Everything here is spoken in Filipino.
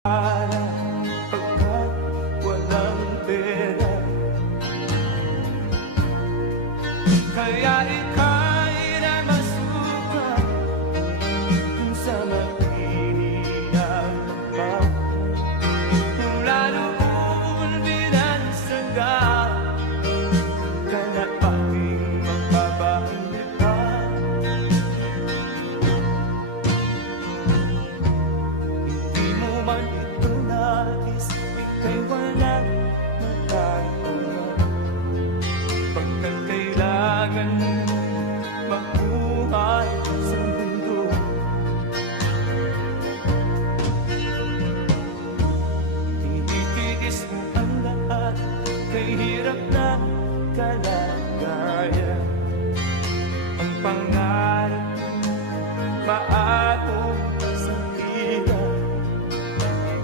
Pagkat walang pera, kaya ika'y na masukat kung sa maghihirap pa. Kung lalo mong binansaga, kaya aking magpapahuli pa. Hindi mo man ito nais, ika'y walang magagawa. Pagkat kailangan mabuhay sa mundo, tinitiis mo ang lahat, kay hirap na kalat.